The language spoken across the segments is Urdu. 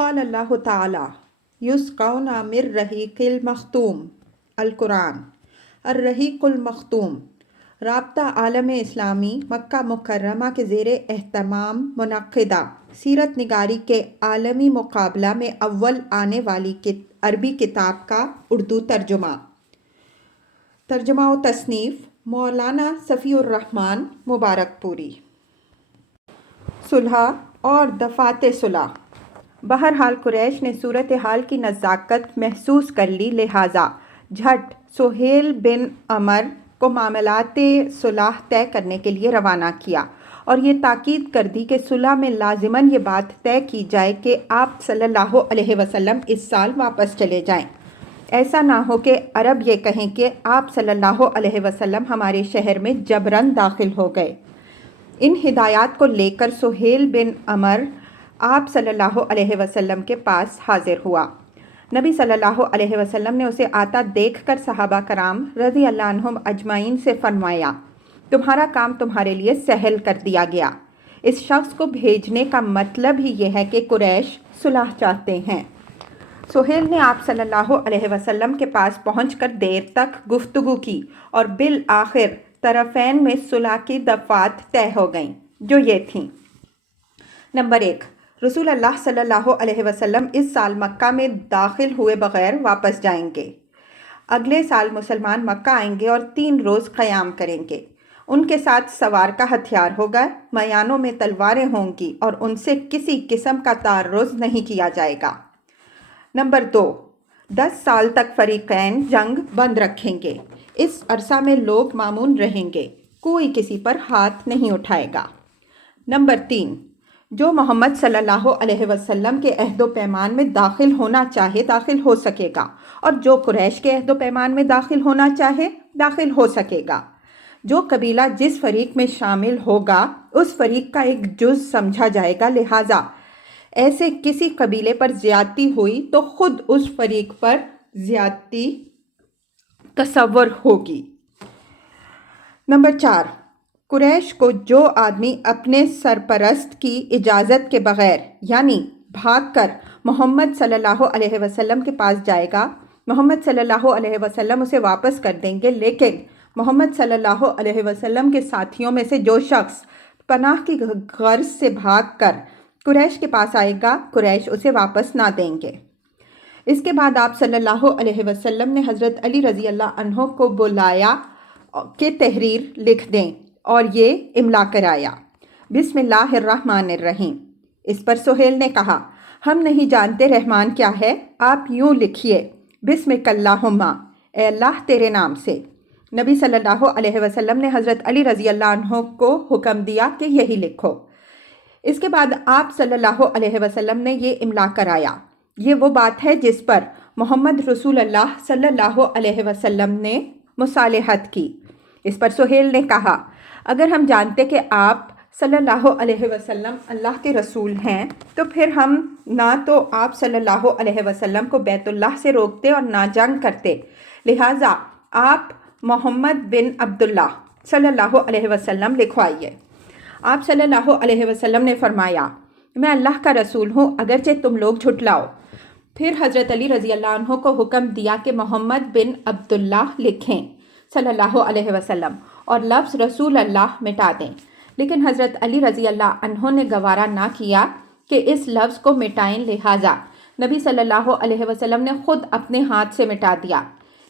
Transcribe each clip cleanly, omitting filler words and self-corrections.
قال اللہ تعالی یسقون من رحیق المختوم القرآن الرحیق المختوم رابطہ عالم اسلامی مکہ مکرمہ کے زیر اہتمام منعقدہ سیرت نگاری کے عالمی مقابلہ میں اول آنے والی عربی کتاب کا اردو ترجمہ و تصنیف مولانا صفی الرحمن مبارک پوری۔ صلح اور دفعات صلح۔ بہرحال قریش نے صورتحال کی نزاکت محسوس کر لی، لہٰذا جھٹ سہیل بن عمر کو معاملات صلح طے کرنے کے لیے روانہ کیا اور یہ تاکید کر دی کہ صلح میں لازماً یہ بات طے کی جائے کہ آپ صلی اللہ علیہ وسلم اس سال واپس چلے جائیں۔ ایسا نہ ہو کہ عرب یہ کہیں کہ آپ صلی اللہ علیہ وسلم ہمارے شہر میں جبراً داخل ہو گئے۔ ان ہدایات کو لے کر سہیل بن عمر آپ صلی اللہ علیہ وسلم کے پاس حاضر ہوا۔ نبی صلی اللہ علیہ وسلم نے اسے آتا دیکھ کر صحابہ کرام رضی اللہ عنہم اجمعین سے فرمایا، تمہارا کام تمہارے لیے سہل کر دیا گیا۔ اس شخص کو بھیجنے کا مطلب ہی یہ ہے کہ قریش صلح چاہتے ہیں۔ سہیل نے آپ صلی اللہ علیہ وسلم کے پاس پہنچ کر دیر تک گفتگو کی اور بالآخر طرفین میں صلح کی دفعات طے ہو گئیں، جو یہ تھیں: نمبر 1، رسول اللہ صلی اللہ علیہ وسلم اس سال مکہ میں داخل ہوئے بغیر واپس جائیں گے۔ اگلے سال مسلمان مکہ آئیں گے اور 3 روز قیام کریں گے۔ ان کے ساتھ سوار کا ہتھیار ہوگا، میانوں میں تلواریں ہوں گی اور ان سے کسی قسم کا تعرض نہیں کیا جائے گا۔ نمبر 2، 10 سال تک فریقین جنگ بند رکھیں گے۔ اس عرصہ میں لوگ مامون رہیں گے، کوئی کسی پر ہاتھ نہیں اٹھائے گا۔ نمبر 3، جو محمد صلی اللہ علیہ وسلم کے عہد و پیمان میں داخل ہونا چاہے داخل ہو سکے گا، اور جو قریش کے عہد و پیمان میں داخل ہونا چاہے داخل ہو سکے گا۔ جو قبیلہ جس فریق میں شامل ہوگا اس فریق کا ایک جز سمجھا جائے گا، لہٰذا ایسے کسی قبیلے پر زیادتی ہوئی تو خود اس فریق پر زیادتی تصور ہوگی۔ نمبر 4، قریش کو جو آدمی اپنے سرپرست کی اجازت کے بغیر یعنی بھاگ کر محمد صلی اللہ علیہ وسلم کے پاس جائے گا، محمد صلی اللہ علیہ وسلم اسے واپس کر دیں گے، لیکن محمد صلی اللہ علیہ وسلم کے ساتھیوں میں سے جو شخص پناہ کی غرض سے بھاگ کر قریش کے پاس آئے گا، قریش اسے واپس نہ دیں گے۔ اس کے بعد آپ صلی اللہ علیہ وسلم نے حضرت علی رضی اللہ عنہ کو بلایا کہ تحریر لکھ دیں اور یہ املا کرایا: بسم اللہ الرحمن الرحیم۔ اس پر سہیل نے کہا، ہم نہیں جانتے رحمان کیا ہے، آپ یوں لکھیے: بسمک اللہم، اے اللہ تیرے نام سے۔ نبی صلی اللہ علیہ وسلم نے حضرت علی رضی اللہ عنہ کو حکم دیا کہ یہی لکھو۔ اس کے بعد آپ صلی اللہ علیہ وسلم نے یہ املا کرایا: یہ وہ بات ہے جس پر محمد رسول اللہ صلی اللہ علیہ وسلم نے مصالحت کی۔ اس پر سہیل نے کہا، اگر ہم جانتے کہ آپ صلی اللہ علیہ وسلم اللہ کے رسول ہیں تو پھر ہم نہ تو آپ صلی اللہ علیہ وسلم کو بیت اللہ سے روکتے اور نہ جنگ کرتے، لہٰذا آپ محمد بن عبداللہ صلی اللہ علیہ وسلم لکھوائیے۔ آپ صلی اللہ علیہ وسلم نے فرمایا، میں اللہ کا رسول ہوں اگرچہ تم لوگ جھٹلاؤ۔ پھر حضرت علی رضی اللہ عنہ کو حکم دیا کہ محمد بن عبداللہ لکھیں صلی اللہ علیہ وسلم اور لفظ رسول اللہ مٹا دیں، لیکن حضرت علی رضی اللہ عنہ نے گوارا نہ کیا کہ اس لفظ کو مٹائیں، لہٰذا نبی صلی اللہ علیہ وسلم نے خود اپنے ہاتھ سے مٹا دیا۔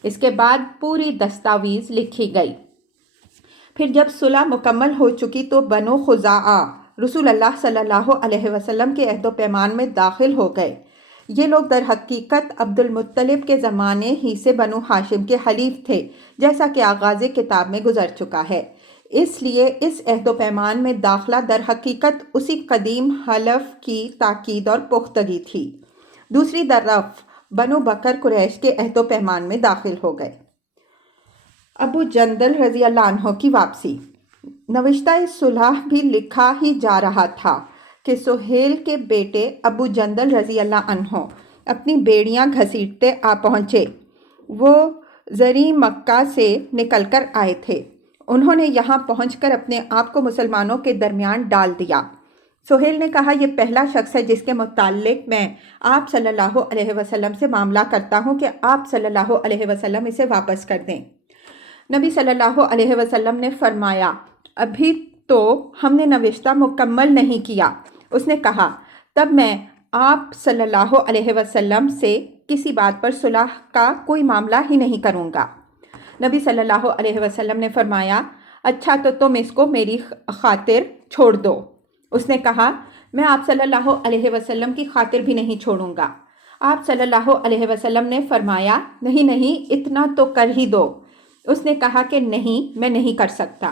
اس کے بعد پوری دستاویز لکھی گئی۔ پھر جب صلح مکمل ہو چکی تو بنو خزاعہ رسول اللہ صلی اللہ علیہ وسلم کے عہد و پیمان میں داخل ہو گئے۔ یہ لوگ در حقیقت عبد المطلب کے زمانے ہی سے بنو ہاشم کے حلیف تھے، جیسا کہ آغاز کتاب میں گزر چکا ہے، اس لیے اس عہد و پیمان میں داخلہ در حقیقت اسی قدیم حلف کی تاکید اور پختگی تھی۔ دوسری طرف بنو بکر قریش کے عہد و پیمان میں داخل ہو گئے۔ ابو جندل رضی اللہ عنہ کی واپسی۔ نوشتہ صلح بھی لکھا ہی جا رہا تھا کہ سہیل کے بیٹے ابو جندل رضی اللہ عنہ اپنی بیڑیاں گھسیٹتے آ پہنچے۔ وہ زریں مکہ سے نکل کر آئے تھے۔ انہوں نے یہاں پہنچ کر اپنے آپ کو مسلمانوں کے درمیان ڈال دیا۔ سہیل نے کہا یہ پہلا شخص ہے جس کے متعلق میں آپ صلی اللہ علیہ وسلم سے معاملہ کرتا ہوں کہ آپ صلی اللہ علیہ وسلم اسے واپس کر دیں۔ نبی صلی اللہ علیہ وسلم نے فرمایا ابھی تو ہم نے نوشتہ مکمل نہیں کیا۔ اس نے کہا تب میں آپ صلی اللہ علیہ وسلم سے کسی بات پر صلح کا کوئی معاملہ ہی نہیں کروں گا۔ نبی صلی اللہ علیہ وسلم نے فرمایا اچھا تو تم اس کو میری خاطر چھوڑ دو۔ اس نے کہا میں آپ صلی اللہ علیہ وسلم کی خاطر بھی نہیں چھوڑوں گا۔ آپ صلی اللہ علیہ وسلم نے فرمایا نہیں اتنا تو کر ہی دو۔ اس نے کہا کہ نہیں میں نہیں کر سکتا۔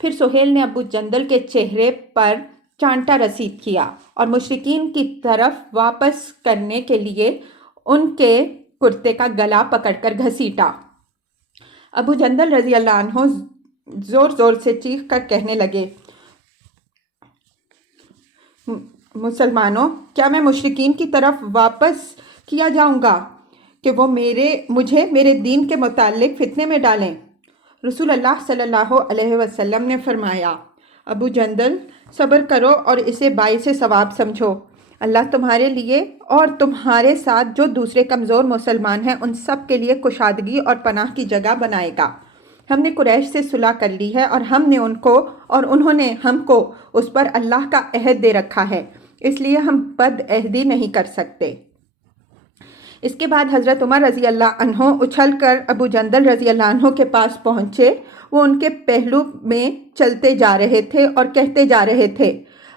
پھر سہیل نے ابو جندل کے چہرے پر چانٹا رسید کیا اور مشرکین کی طرف واپس کرنے کے لیے ان کے کرتے کا گلا پکڑ کر گھسیٹا۔ ابو جندل رضی اللہ عنہ زور زور سے چیخ کر کہنے لگے مسلمانوں کیا میں مشرکین کی طرف واپس کیا جاؤں گا کہ وہ مجھے میرے دین کے متعلق فتنے میں ڈالیں؟ رسول اللہ صلی اللہ علیہ وسلم نے فرمایا ابو جندل صبر کرو اور اسے باعث ثواب سمجھو۔ اللہ تمہارے لیے اور تمہارے ساتھ جو دوسرے کمزور مسلمان ہیں ان سب کے لیے کشادگی اور پناہ کی جگہ بنائے گا۔ ہم نے قریش سے صلح کر لی ہے اور ہم نے ان کو اور انہوں نے ہم کو اس پر اللہ کا عہد دے رکھا ہے، اس لیے ہم بد عہدی نہیں کر سکتے۔ اس کے بعد حضرت عمر رضی اللہ عنہ اچھل کر ابو جندل رضی اللہ عنہ کے پاس پہنچے۔ وہ ان کے پہلو میں چلتے جا رہے تھے اور کہتے جا رہے تھے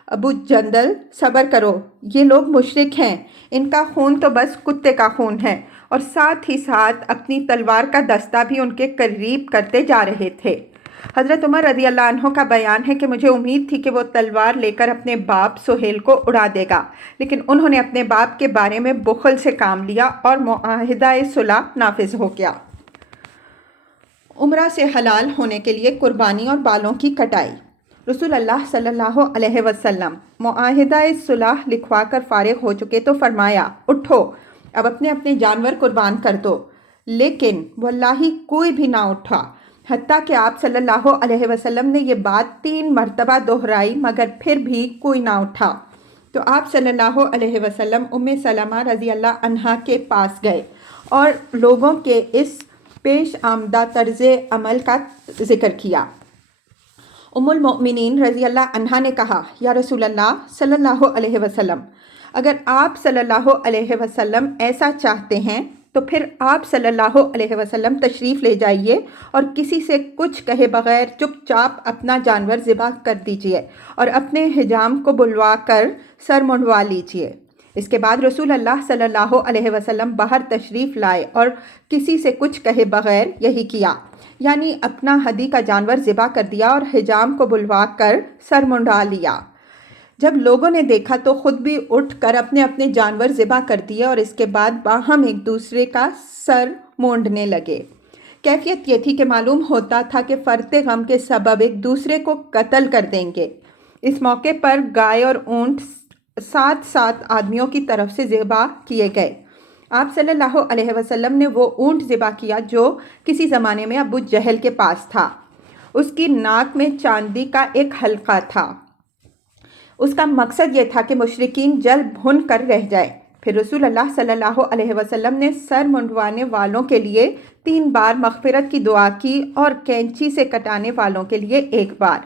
ابو جندل صبر کرو، یہ لوگ مشرک ہیں، ان کا خون تو بس کتے کا خون ہے، اور ساتھ ہی ساتھ اپنی تلوار کا دستہ بھی ان کے قریب کرتے جا رہے تھے۔ حضرت عمر رضی اللہ عنہ کا بیان ہے کہ مجھے امید تھی کہ وہ تلوار لے کر اپنے باپ سہیل کو اڑا دے گا، لیکن انہوں نے اپنے باپ کے بارے میں بخل سے کام لیا اور معاہدہ صلح نافذ ہو گیا۔ عمرہ سے حلال ہونے کے لیے قربانی اور بالوں کی کٹائی۔ رسول اللہ صلی اللہ علیہ وسلم معاہدہ صلح لکھوا کر فارغ ہو چکے تو فرمایا اٹھو اب اپنے اپنے جانور قربان کر دو، لیکن واللہ کوئی بھی نہ اٹھا، حتیٰ کہ آپ صلی اللہ علیہ وسلم نے یہ بات 3 مرتبہ دہرائی مگر پھر بھی کوئی نہ اٹھا۔ تو آپ صلی اللہ علیہ وسلم ام سلمہ رضی اللہ عنہا کے پاس گئے اور لوگوں کے اس پیش آمدہ طرز عمل کا ذکر کیا۔ ام المؤمنین رضی اللہ عنہا نے کہا یا رسول اللہ صلی اللہ علیہ وسلم اگر آپ صلی اللہ علیہ وسلم ایسا چاہتے ہیں تو پھر آپ صلی اللہ علیہ وسلم تشریف لے جائیے اور کسی سے کچھ کہے بغیر چپ چاپ اپنا جانور ذبح کر دیجیے اور اپنے حجام کو بلوا کر سر منڈوا لیجیے۔ اس کے بعد رسول اللہ صلی اللہ علیہ وسلم باہر تشریف لائے اور کسی سے کچھ کہے بغیر یہی کیا، یعنی اپنا ہدی کا جانور ذبح کر دیا اور حجام کو بلوا کر سر منڈا لیا۔ جب لوگوں نے دیکھا تو خود بھی اٹھ کر اپنے اپنے جانور ذبح کر دیے اور اس کے بعد باہم ایک دوسرے کا سر مونڈنے لگے۔ کیفیت یہ تھی کہ معلوم ہوتا تھا کہ فرط غم کے سبب ایک دوسرے کو قتل کر دیں گے۔ اس موقع پر گائے اور اونٹ 7 آدمیوں کی طرف سے ذبح کیے گئے۔ آپ صلی اللہ علیہ وسلم نے وہ اونٹ ذبح کیا جو کسی زمانے میں ابو جہل کے پاس تھا۔ اس کی ناک میں چاندی کا ایک حلقہ تھا۔ اس کا مقصد یہ تھا کہ مشرکین جل بھن کر رہ جائے۔ پھر رسول اللہ صلی اللہ علیہ وسلم نے سر منڈوانے والوں کے لیے 3 بار مغفرت کی دعا کی اور کینچی سے کٹانے والوں کے لیے 1 بار۔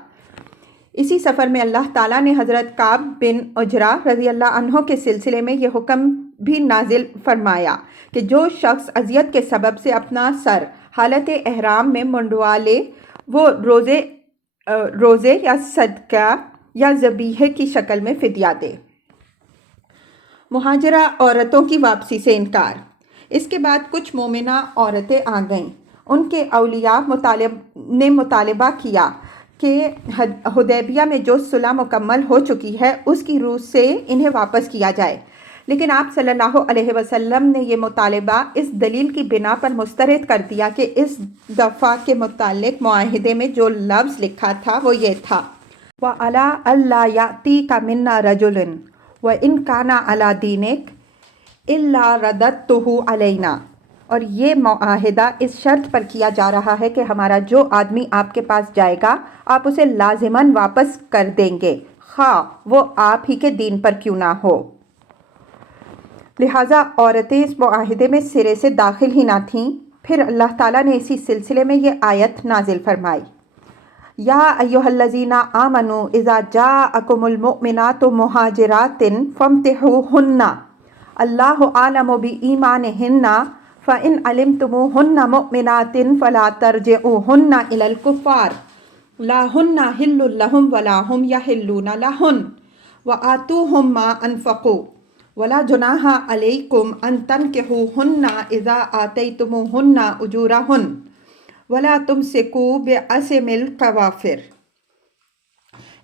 اسی سفر میں اللہ تعالیٰ نے حضرت کعب بن عجرہ رضی اللہ عنہ کے سلسلے میں یہ حکم بھی نازل فرمایا کہ جو شخص اذیت کے سبب سے اپنا سر حالت احرام میں منڈوا لے وہ روزے یا صدقہ یا ذبیحے کی شکل میں فدیہ دے۔ مہاجرہ عورتوں کی واپسی سے انکار۔ اس کے بعد کچھ مومنہ عورتیں آ گئیں۔ ان کے اولیاء نے مطالبہ کیا کہ حدیبیہ میں جو صلح مکمل ہو چکی ہے اس کی روح سے انہیں واپس کیا جائے، لیکن آپ صلی اللہ علیہ وسلم نے یہ مطالبہ اس دلیل کی بنا پر مسترد کر دیا کہ اس دفعہ کے متعلق معاہدے میں جو لفظ لکھا تھا وہ یہ تھا وَعَلَىٰ أَلَّا يَأْتِيكَ مِنَّا رَجُلٌ وَإِنْ كَانَ عَلَىٰ دِينِكَ إِلَّا رَدَدتُّهُ عَلَيْنَا، اور یہ معاہدہ اس شرط پر کیا جا رہا ہے کہ ہمارا جو آدمی آپ کے پاس جائے گا آپ اسے لازماً واپس کر دیں گے، خواہ وہ آپ ہی کے دین پر کیوں نہ ہو۔ لہٰذا عورتیں اس معاہدے میں سرے سے داخل ہی نہ تھیں۔ پھر اللہ تعالیٰ نے اسی سلسلے میں یہ آیت نازل فرمائی، یا ایھا الذین آمنوا اذا جاءکم المؤمنات مہاجرات فامتحوہن اللہ اعلم بایمانہن فإن علمتموہن مؤمنات فلا ترجعوہن الی الکفار لا ہن حل لہم ولا ہم یحلون لہن وآتوہم ما انفقوا ولا جناح علیکم ان تنکحوہن اذا آتیتموہن اجورہن ولا تمسکوا بعصم القوافر۔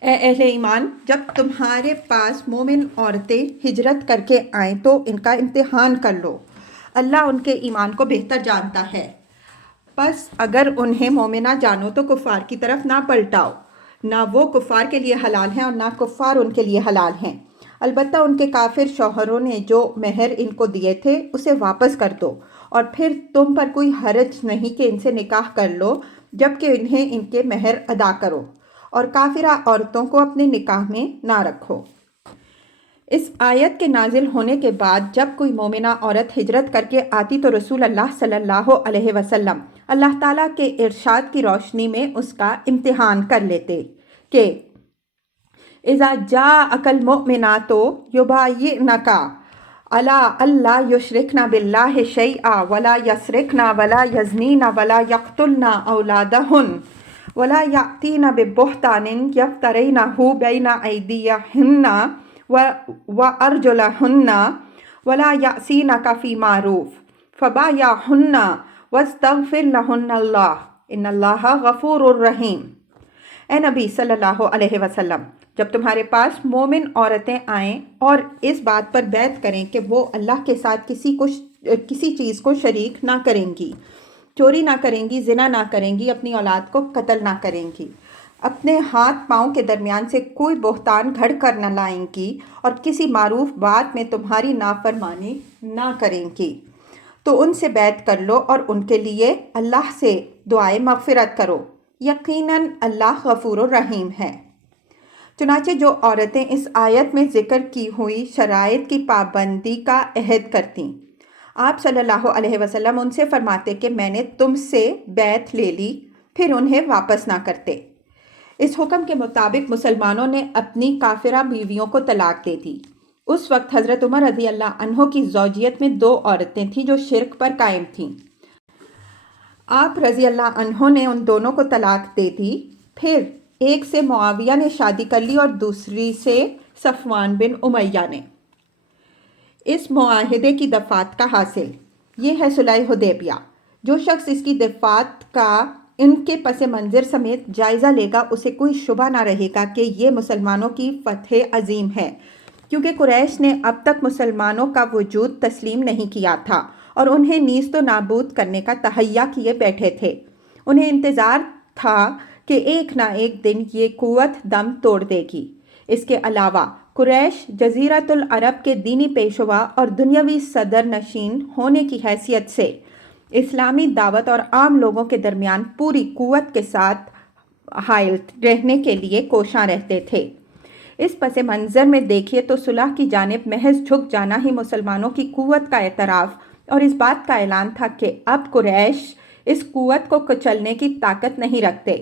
اے اہل ایمان، جب تمہارے پاس مومن عورتیں ہجرت کر کے آئیں تو ان کا امتحان کر لو، اللہ ان کے ایمان کو بہتر جانتا ہے۔ پس اگر انہیں مومنہ جانو تو کفار کی طرف نہ پلٹاؤ، نہ وہ کفار کے لیے حلال ہیں اور نہ کفار ان کے لیے حلال ہیں، البتہ ان کے کافر شوہروں نے جو مہر ان کو دیے تھے اسے واپس کر دو، اور پھر تم پر کوئی حرج نہیں کہ ان سے نکاح کر لو جبکہ انہیں ان کے مہر ادا کرو، اور کافرہ عورتوں کو اپنے نکاح میں نہ رکھو۔ اس آیت کے نازل ہونے کے بعد جب کوئی مومنہ عورت ہجرت کر کے آتی تو رسول اللہ صلی اللہ علیہ وسلم اللہ تعالیٰ کے ارشاد کی روشنی میں اس کا امتحان کر لیتے کہ اذا جاءک المؤمنات یبایعنک علی الا یشرکن باللہ شیئا ولا یسرقن ولا یزنین ولا یقتلن اولادہن ولا یأتین ببہتان یفترینہ بین ایدیہن وارجلہن ولا یعصینک فی معروف فبایعہن واستغفر لہن اللہ ان اللہ غفور الرحیم۔ اے نبی صلی اللہ علیہ وسلم، جب تمہارے پاس مومن عورتیں آئیں اور اس بات پر بیعت کریں کہ وہ اللہ کے ساتھ کسی چیز کو شریک نہ کریں گی، چوری نہ کریں گی، زنا نہ کریں گی، اپنی اولاد کو قتل نہ کریں گی، اپنے ہاتھ پاؤں کے درمیان سے کوئی بہتان گھڑ کر نہ لائیں گی، اور کسی معروف بات میں تمہاری نافرمانی نہ کریں گی، تو ان سے بیعت کر لو اور ان کے لیے اللہ سے دعائے مغفرت کرو، یقیناً اللہ غفور الرحیم ہے۔ چنانچہ جو عورتیں اس آیت میں ذکر کی ہوئی شرائط کی پابندی کا عہد کرتیں، آپ صلی اللہ علیہ وسلم ان سے فرماتے کہ میں نے تم سے بیعت لے لی، پھر انہیں واپس نہ کرتے۔ اس حکم کے مطابق مسلمانوں نے اپنی کافرہ بیویوں کو طلاق دے دی۔ اس وقت حضرت عمر رضی اللہ عنہ کی زوجیت میں 2 عورتیں تھیں جو شرک پر قائم تھیں۔ آپ رضی اللہ عنہ نے ان دونوں کو طلاق دے دی، پھر ایک سے معاویہ نے شادی کر لی اور دوسری سے صفوان بن امیہ نے۔ اس معاہدے کی دفعات کا حاصل یہ ہے صلح حدیبیہ۔ جو شخص اس کی دفعات کا ان کے پس منظر سمیت جائزہ لے گا اسے کوئی شبہ نہ رہے گا کہ یہ مسلمانوں کی فتح عظیم ہے، کیونکہ قریش نے اب تک مسلمانوں کا وجود تسلیم نہیں کیا تھا اور انہیں نیست و نابود کرنے کا تہیہ کیے بیٹھے تھے۔ انہیں انتظار تھا کہ ایک نہ ایک دن یہ قوت دم توڑ دے گی۔ اس کے علاوہ قریش جزیرۃ العرب کے دینی پیشوا اور دنیاوی صدر نشین ہونے کی حیثیت سے اسلامی دعوت اور عام لوگوں کے درمیان پوری قوت کے ساتھ حائل رہنے کے لیے کوشاں رہتے تھے۔ اس پس منظر میں دیکھیے تو صلح کی جانب محض جھک جانا ہی مسلمانوں کی قوت کا اعتراف اور اس بات کا اعلان تھا کہ اب قریش اس قوت کو کچلنے کی طاقت نہیں رکھتے۔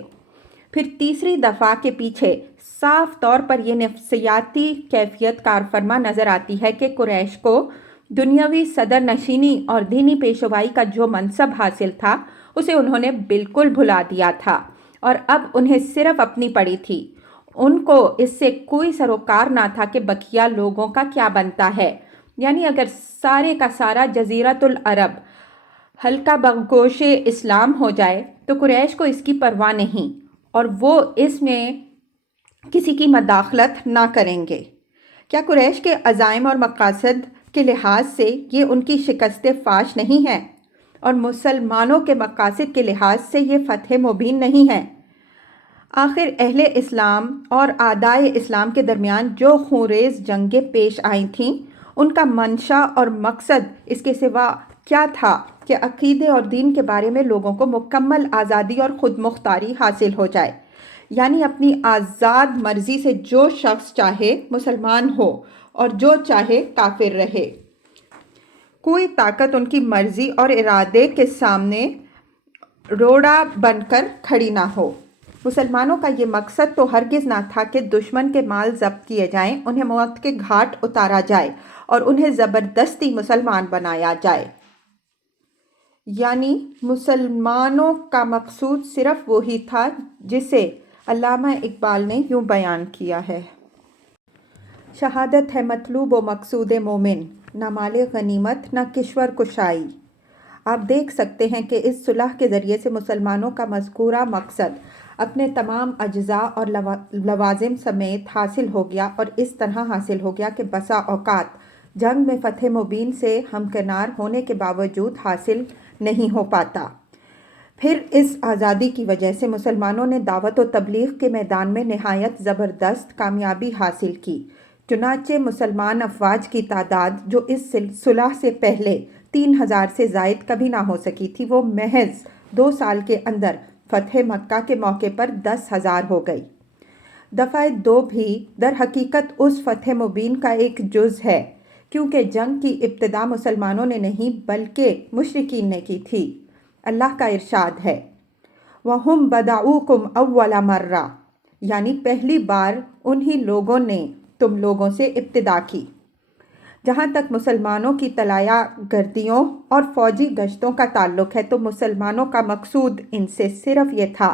پھر تیسری دفعہ کے پیچھے صاف طور پر یہ نفسیاتی کیفیت کار فرما نظر آتی ہے کہ قریش کو دنیاوی صدر نشینی اور دینی پیشوائی کا جو منصب حاصل تھا اسے انہوں نے بالکل بھلا دیا تھا، اور اب انہیں صرف اپنی پڑی تھی۔ ان کو اس سے کوئی سروکار نہ تھا کہ بقیہ لوگوں کا کیا بنتا ہے، یعنی اگر سارے کا سارا جزیرۃ العرب حلقہ بگوش اسلام ہو جائے تو قریش کو اس کی پرواہ نہیں اور وہ اس میں کسی کی مداخلت نہ کریں گے۔ کیا قریش کے عزائم اور مقاصد کے لحاظ سے یہ ان کی شکست فاش نہیں ہے، اور مسلمانوں کے مقاصد کے لحاظ سے یہ فتح مبین نہیں ہے؟ آخر اہل اسلام اور اعدائے اسلام کے درمیان جو خونریز جنگیں پیش آئی تھیں ان کا منشا اور مقصد اس کے سوا کیا تھا کہ عقیدے اور دین کے بارے میں لوگوں کو مکمل آزادی اور خود مختاری حاصل ہو جائے۔ یعنی اپنی آزاد مرضی سے جو شخص چاہے مسلمان ہو اور جو چاہے کافر رہے، کوئی طاقت ان کی مرضی اور ارادے کے سامنے روڑا بن کر کھڑی نہ ہو۔ مسلمانوں کا یہ مقصد تو ہرگز نہ تھا کہ دشمن کے مال ضبط کیے جائیں، انہیں موت کے گھاٹ اتارا جائے اور انہیں زبردستی مسلمان بنایا جائے۔ یعنی مسلمانوں کا مقصود صرف وہی تھا جسے علامہ اقبال نے یوں بیان کیا ہے: شہادت ہے مطلوب و مقصود مومن، نہ مال غنیمت نہ کشور کشائی۔ آپ دیکھ سکتے ہیں کہ اس صلح کے ذریعے سے مسلمانوں کا مذکورہ مقصد اپنے تمام اجزاء اور لوازم سمیت حاصل ہو گیا، اور اس طرح حاصل ہو گیا کہ بسا اوقات جنگ میں فتح مبین سے ہمکنار ہونے کے باوجود حاصل نہیں ہو پاتا۔ پھر اس آزادی کی وجہ سے مسلمانوں نے دعوت و تبلیغ کے میدان میں نہایت زبردست کامیابی حاصل کی، چنانچہ مسلمان افواج کی تعداد جو اس صلح سے پہلے 3000 سے زائد کبھی نہ ہو سکی تھی، وہ محض 2 سال کے اندر فتح مکہ کے موقع پر 10,000 ہو گئی۔ دفعہ 2 بھی در حقیقت اس فتح مبین کا ایک جز ہے، کیونکہ جنگ کی ابتدا مسلمانوں نے نہیں بلکہ مشرکین نے کی تھی۔ اللہ کا ارشاد ہے: وَهُمْ بَدَؤُوكُمْ أَوَّلَ مَرَّةٍ، یعنی پہلی بار انہی لوگوں نے تم لوگوں سے ابتدا کی۔ جہاں تک مسلمانوں کی طلایہ گردیوں اور فوجی گشتوں کا تعلق ہے تو مسلمانوں کا مقصود ان سے صرف یہ تھا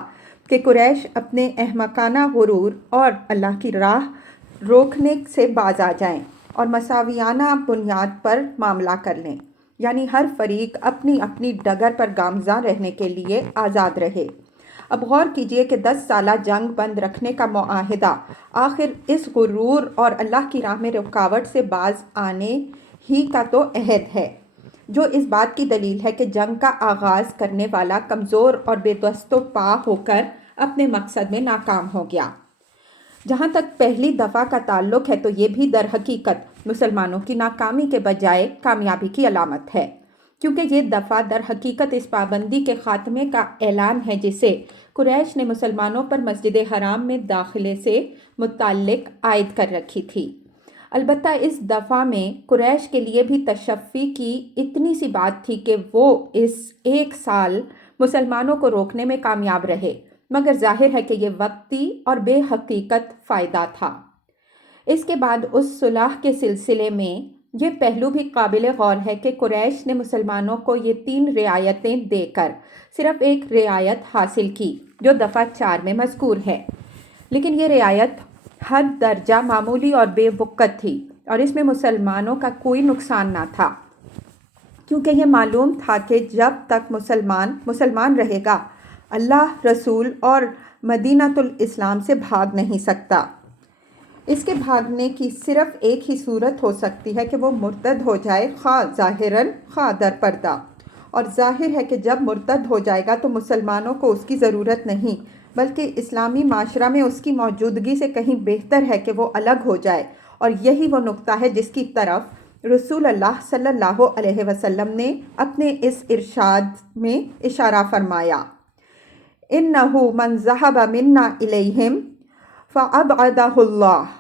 کہ قریش اپنے احمقانہ غرور اور اللہ کی راہ روکنے سے باز آ جائیں اور مساویانہ بنیاد پر معاملہ کر لیں، یعنی ہر فریق اپنی اپنی ڈگر پر گامزن رہنے کے لیے آزاد رہے۔ اب غور کیجئے کہ 10 سالہ جنگ بند رکھنے کا معاہدہ آخر اس غرور اور اللہ کی راہ میں رکاوٹ سے باز آنے ہی کا تو عہد ہے، جو اس بات کی دلیل ہے کہ جنگ کا آغاز کرنے والا کمزور اور بے دست و پا ہو کر اپنے مقصد میں ناکام ہو گیا۔ جہاں تک پہلی دفعہ کا تعلق ہے تو یہ بھی در حقیقت مسلمانوں کی ناکامی کے بجائے کامیابی کی علامت ہے، کیونکہ یہ دفعہ در حقیقت اس پابندی کے خاتمے کا اعلان ہے جسے قریش نے مسلمانوں پر مسجد حرام میں داخلے سے متعلق عائد کر رکھی تھی۔ البتہ اس دفعہ میں قریش کے لیے بھی تشفی کی اتنی سی بات تھی کہ وہ اس 1 سال مسلمانوں کو روکنے میں کامیاب رہے، مگر ظاہر ہے کہ یہ وقتی اور بے حقیقت فائدہ تھا۔ اس کے بعد اس صلح کے سلسلے میں یہ پہلو بھی قابل غور ہے کہ قریش نے مسلمانوں کو یہ 3 رعایتیں دے کر صرف ایک رعایت حاصل کی جو دفعہ 4 میں مذکور ہے، لیکن یہ رعایت حد درجہ معمولی اور بے وقت تھی اور اس میں مسلمانوں کا کوئی نقصان نہ تھا، کیونکہ یہ معلوم تھا کہ جب تک مسلمان رہے گا اللہ، رسول اور مدینۃ الاسلام سے بھاگ نہیں سکتا۔ اس کے بھاگنے کی صرف ایک ہی صورت ہو سکتی ہے کہ وہ مرتد ہو جائے، خواہ ظاہراً خواہ در پردہ، اور ظاہر ہے کہ جب مرتد ہو جائے گا تو مسلمانوں کو اس کی ضرورت نہیں بلکہ اسلامی معاشرہ میں اس کی موجودگی سے کہیں بہتر ہے کہ وہ الگ ہو جائے، اور یہی وہ نقطہ ہے جس کی طرف رسول اللہ صلی اللہ علیہ وسلم نے اپنے اس ارشاد میں اشارہ فرمایا: اِنَّهُ مَنْ ذَهَبَ مِنَّا إِلَيْهِمْ فَأَبْعَدَهُ اللَّهُ،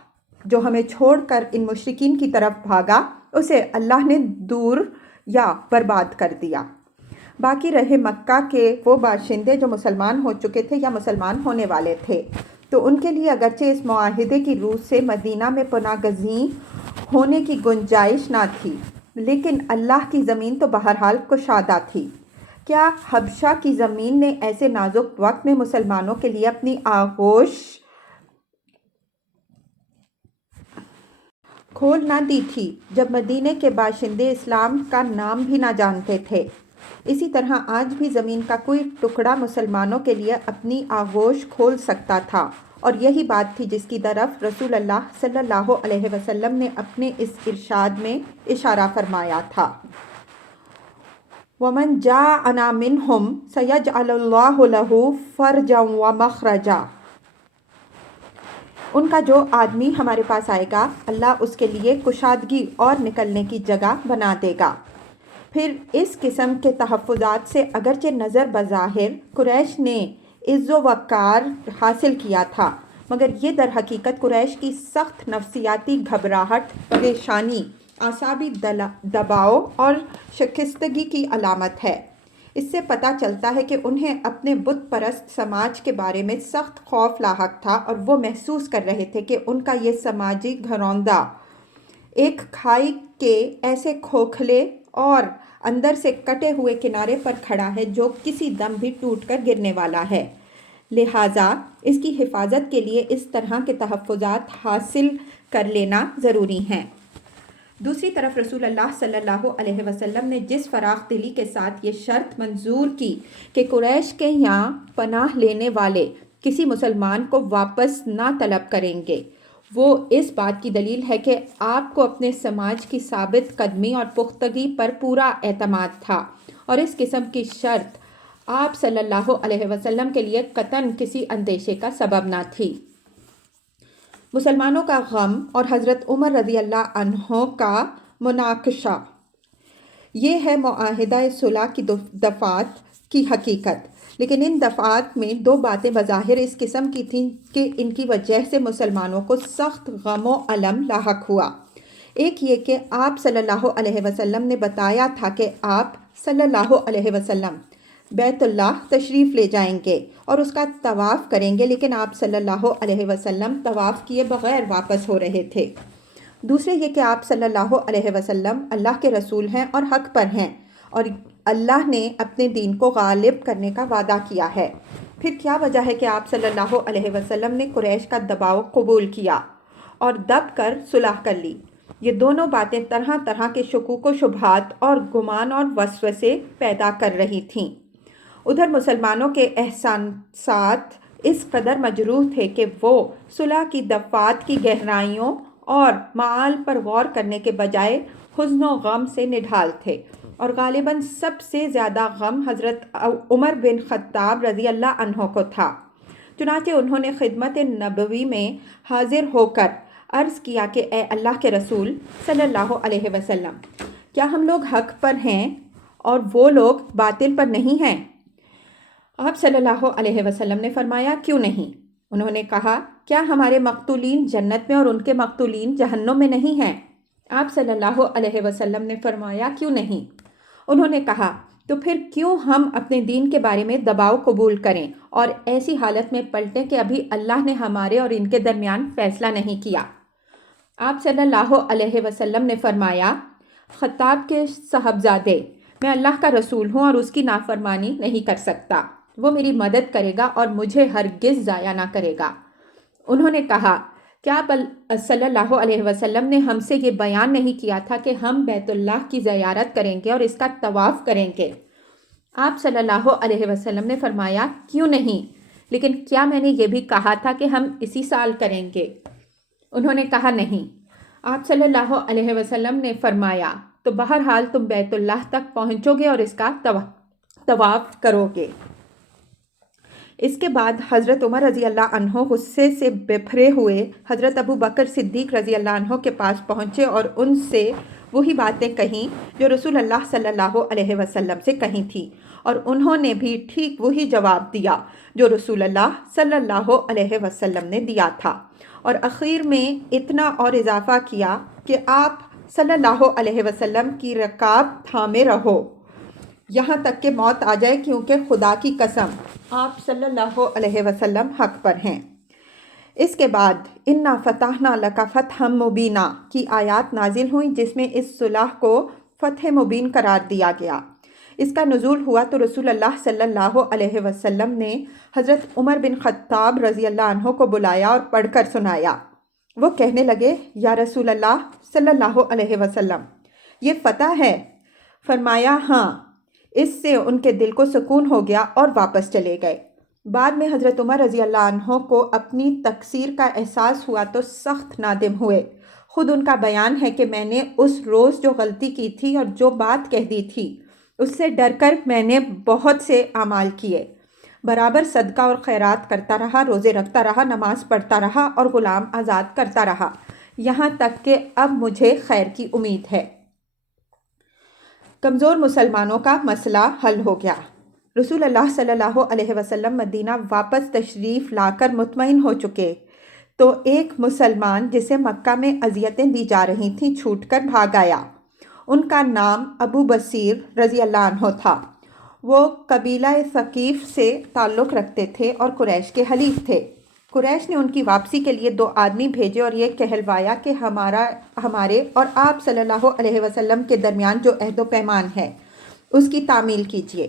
جو ہمیں چھوڑ کر ان مشرکین کی طرف بھاگا اسے اللہ نے دور یا برباد کر دیا۔ باقی رہے مکہ کے وہ باشندے جو مسلمان ہو چکے تھے یا مسلمان ہونے والے تھے، تو ان کے لیے اگرچہ اس معاہدے کی روح سے مدینہ میں پناہ گزین ہونے کی گنجائش نہ تھی، لیکن اللہ کی زمین تو بہرحال کشادہ تھی۔ کیا حبشہ کی زمین نے ایسے نازک وقت میں مسلمانوں کے لیے اپنی آغوش کھول نہ دی تھی جب مدینے کے باشندے اسلام کا نام بھی نہ جانتے تھے؟ اسی طرح آج بھی زمین کا کوئی ٹکڑا مسلمانوں کے لیے اپنی آغوش کھول سکتا تھا، اور یہی بات تھی جس کی طرف رسول اللہ صلی اللہ علیہ وسلم نے اپنے اس ارشاد میں اشارہ فرمایا تھا: وَمَنْ جَاءَنَا مِنْهُمْ سَيَجْعَلُ اللَّهُ لَهُ فَرْجًا وَمَخْرَجًا، ان کا جو آدمی ہمارے پاس آئے گا اللہ اس کے لیے کشادگی اور نکلنے کی جگہ بنا دے گا۔ پھر اس قسم کے تحفظات سے اگرچہ نظر بظاہر قریش نے عز و وقار حاصل کیا تھا، مگر یہ در حقیقت قریش کی سخت نفسیاتی گھبراہٹ، پریشانی، اعصابی دباؤ اور شکستگی کی علامت ہے۔ اس سے پتہ چلتا ہے کہ انہیں اپنے بت پرست سماج کے بارے میں سخت خوف لاحق تھا، اور وہ محسوس کر رہے تھے کہ ان کا یہ سماجی گھروندہ ایک کھائی کے ایسے کھوکھلے اور اندر سے کٹے ہوئے کنارے پر کھڑا ہے جو کسی دم بھی ٹوٹ کر گرنے والا ہے، لہٰذا اس کی حفاظت کے لیے اس طرح کے تحفظات حاصل کر لینا ضروری ہیں۔ دوسری طرف رسول اللہ صلی اللہ علیہ وسلم نے جس فراخ دلی کے ساتھ یہ شرط منظور کی کہ قریش کے یہاں پناہ لینے والے کسی مسلمان کو واپس نہ طلب کریں گے، وہ اس بات کی دلیل ہے کہ آپ کو اپنے سماج کی ثابت قدمی اور پختگی پر پورا اعتماد تھا، اور اس قسم کی شرط آپ صلی اللہ علیہ وسلم کے لیے قطعاً کسی اندیشے کا سبب نہ تھی۔ مسلمانوں کا غم اور حضرت عمر رضی اللہ عنہ کا مناقشہ، یہ ہے معاہدہ صلح کی دفعات کی حقیقت، لیکن ان دفعات میں دو باتیں بظاہر اس قسم کی تھیں کہ ان کی وجہ سے مسلمانوں کو سخت غم و الم لاحق ہوا۔ ایک یہ کہ آپ صلی اللہ علیہ وسلم نے بتایا تھا کہ آپ صلی اللہ علیہ وسلم بیت اللہ تشریف لے جائیں گے اور اس کا طواف کریں گے، لیکن آپ صلی اللہ علیہ وسلم طواف کیے بغیر واپس ہو رہے تھے۔ دوسرے یہ کہ آپ صلی اللہ علیہ وسلم اللہ کے رسول ہیں اور حق پر ہیں، اور اللہ نے اپنے دین کو غالب کرنے کا وعدہ کیا ہے۔ پھر کیا وجہ ہے کہ آپ صلی اللہ علیہ وسلم نے قریش کا دباؤ قبول کیا اور دب کر صلح کر لی؟ یہ دونوں باتیں طرح طرح کے شکوک و شبہات اور گمان اور وسوسے پیدا کر رہی تھیں۔ ادھر مسلمانوں کے احساسات اس قدر مجروح تھے کہ وہ صلح کی دفعات کی گہرائیوں اور معال پر غور کرنے کے بجائے حزن و غم سے نڈھال تھے، اور غالباً سب سے زیادہ غم حضرت عمر بن خطاب رضی اللہ عنہ کو تھا۔ چنانچہ انہوں نے خدمت نبوی میں حاضر ہو کر عرض کیا کہ اے اللہ کے رسول صلی اللہ علیہ وسلم، کیا ہم لوگ حق پر ہیں اور وہ لوگ باطل پر نہیں ہیں؟ آپ صلی اللہ علیہ وسلم نے فرمایا کیوں نہیں؟ انہوں نے کہا کیا ہمارے مقتولین جنت میں اور ان کے مقتولین جہنم میں نہیں ہیں؟ آپ صلی اللہ علیہ وسلم نے فرمایا کیوں نہیں؟ انہوں نے کہا تو پھر کیوں ہم اپنے دین کے بارے میں دباؤ قبول کریں اور ایسی حالت میں پلٹیں کہ ابھی اللہ نے ہمارے اور ان کے درمیان فیصلہ نہیں کیا؟ آپ صلی اللہ علیہ وسلم نے فرمایا خطاب کے صاحبزادے، میں اللہ کا رسول ہوں اور اس کی نافرمانی نہیں کر سکتا، وہ میری مدد کرے گا اور مجھے ہرگز ضائع نہ کرے گا۔ انہوں نے کہا کیا آپ صلی اللہ علیہ وسلم نے ہم سے یہ بیان نہیں کیا تھا کہ ہم بیت اللہ کی زیارت کریں گے اور اس کا طواف کریں گے؟ آپ صلی اللہ علیہ وسلم نے فرمایا کیوں نہیں، لیکن کیا میں نے یہ بھی کہا تھا کہ ہم اسی سال کریں گے؟ انہوں نے کہا نہیں۔ آپ صلی اللہ علیہ وسلم نے فرمایا تو بہرحال تم بیت اللہ تک پہنچو گے اور اس کا طواف کرو گے۔ اس کے بعد حضرت عمر رضی اللہ عنہ غصے سے بپھرے ہوئے حضرت ابو بکر صدیق رضی اللہ عنہ کے پاس پہنچے اور ان سے وہی باتیں کہیں جو رسول اللہ صلی اللہ علیہ وسلم سے کہیں تھیں، اور انہوں نے بھی ٹھیک وہی جواب دیا جو رسول اللہ صلی اللہ علیہ وسلم نے دیا تھا، اور اخیر میں اتنا اور اضافہ کیا کہ آپ صلی اللہ علیہ وسلم کی رکاب تھامے رہو یہاں تک کہ موت آ جائے، کیونکہ خدا کی قسم آپ صلی اللہ علیہ وسلم حق پر ہیں۔ اس کے بعد اِنَّا فَتَحْنَا لَكَ فَتْحًا مُبِينًا کی آیات نازل ہوئیں، جس میں اس صلح کو فتح مبین قرار دیا گیا۔ اس کا نزول ہوا تو رسول اللہ صلی اللہ علیہ وسلم نے حضرت عمر بن خطاب رضی اللہ عنہ کو بلایا اور پڑھ کر سنایا۔ وہ کہنے لگے یا رسول اللہ صلی اللہ علیہ وسلم، یہ فتح ہے؟ فرمایا ہاں۔ اس سے ان کے دل کو سکون ہو گیا اور واپس چلے گئے۔ بعد میں حضرت عمر رضی اللہ عنہ کو اپنی تقصیر کا احساس ہوا تو سخت نادم ہوئے۔ خود ان کا بیان ہے کہ میں نے اس روز جو غلطی کی تھی اور جو بات کہہ دی تھی، اس سے ڈر کر میں نے بہت سے اعمال کیے، برابر صدقہ اور خیرات کرتا رہا، روزے رکھتا رہا، نماز پڑھتا رہا اور غلام آزاد کرتا رہا، یہاں تک کہ اب مجھے خیر کی امید ہے۔ کمزور مسلمانوں کا مسئلہ حل ہو گیا۔ رسول اللہ صلی اللہ علیہ وسلم مدینہ واپس تشریف لا کر مطمئن ہو چکے تو ایک مسلمان جسے مکہ میں اذیتیں دی جا رہی تھیں چھوٹ کر بھاگ آیا۔ ان کا نام ابو بصیر رضی اللہ عنہ تھا۔ وہ قبیلہ ثقیف سے تعلق رکھتے تھے اور قریش کے حلیف تھے۔ قریش نے ان کی واپسی کے لیے 2 آدمی بھیجے اور یہ کہلوایا کہ ہمارے اور آپ صلی اللہ علیہ وسلم کے درمیان جو عہد و پیمان ہے اس کی تعمیل کیجیے۔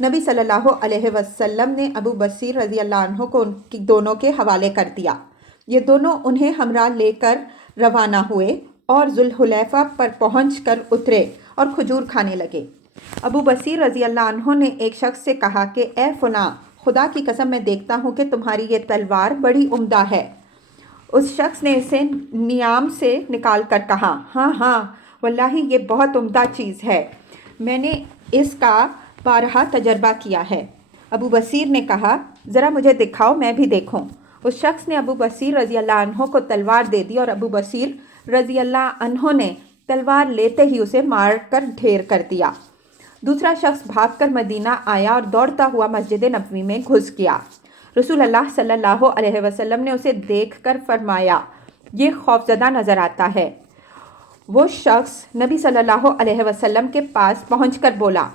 نبی صلی اللہ علیہ وسلم نے ابو بصیر رضی اللہ عنہ کو ان دونوں کے حوالے کر دیا۔ یہ دونوں انہیں ہمراہ لے کر روانہ ہوئے اور ذوالحلیفہ پر پہنچ کر اترے اور کھجور کھانے لگے۔ ابو بصیر رضی اللہ عنہ نے ایک شخص سے کہا کہ اے فلاں، خدا کی قسم میں دیکھتا ہوں کہ تمہاری یہ تلوار بڑی عمدہ ہے۔ اس شخص نے اسے نیام سے نکال کر کہا، ہاں ہاں واللہ یہ بہت عمدہ چیز ہے، میں نے اس کا بارہا تجربہ کیا ہے۔ ابو بصیر نے کہا، ذرا مجھے دکھاؤ میں بھی دیکھوں۔ اس شخص نے ابو بصیر رضی اللہ عنہ کو تلوار دے دی اور ابو بصیر رضی اللہ عنہ نے تلوار لیتے ہی اسے مار کر ڈھیر کر دیا۔ دوسرا شخص بھاگ کر مدینہ آیا اور دوڑتا ہوا مسجد نبوی میں گھس گیا۔ رسول اللہ صلی اللہ علیہ وسلم نے اسے دیکھ کر فرمایا، یہ خوفزدہ نظر آتا ہے۔ وہ شخص نبی صلی اللہ علیہ وسلم کے پاس پہنچ کر بولا،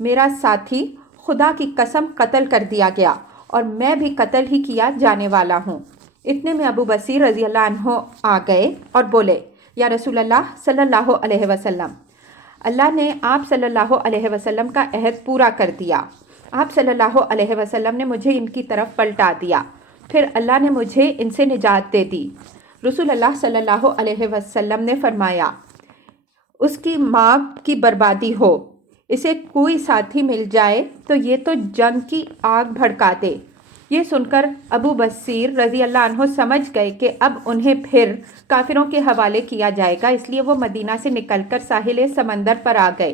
میرا ساتھی خدا کی قسم قتل کر دیا گیا اور میں بھی قتل ہی کیا جانے والا ہوں۔ اتنے میں ابو بصیر رضی اللہ عنہ آ گئے اور بولے، یا رسول اللہ صلی اللہ علیہ وسلم، اللہ نے آپ صلی اللہ علیہ وسلم کا عہد پورا کر دیا۔ آپ صلی اللہ علیہ وسلم نے مجھے ان کی طرف پلٹا دیا، پھر اللہ نے مجھے ان سے نجات دے دی۔ رسول اللہ صلی اللہ علیہ وسلم نے فرمایا، اس کی ماں کی بربادی ہو، اسے کوئی ساتھی مل جائے تو یہ تو جنگ کی آگ بھڑکا دے۔ یہ سن کر ابو بصیر رضی اللہ عنہ سمجھ گئے کہ اب انہیں پھر کافروں کے حوالے کیا جائے گا، اس لیے وہ مدینہ سے نکل کر ساحل سمندر پر آ گئے۔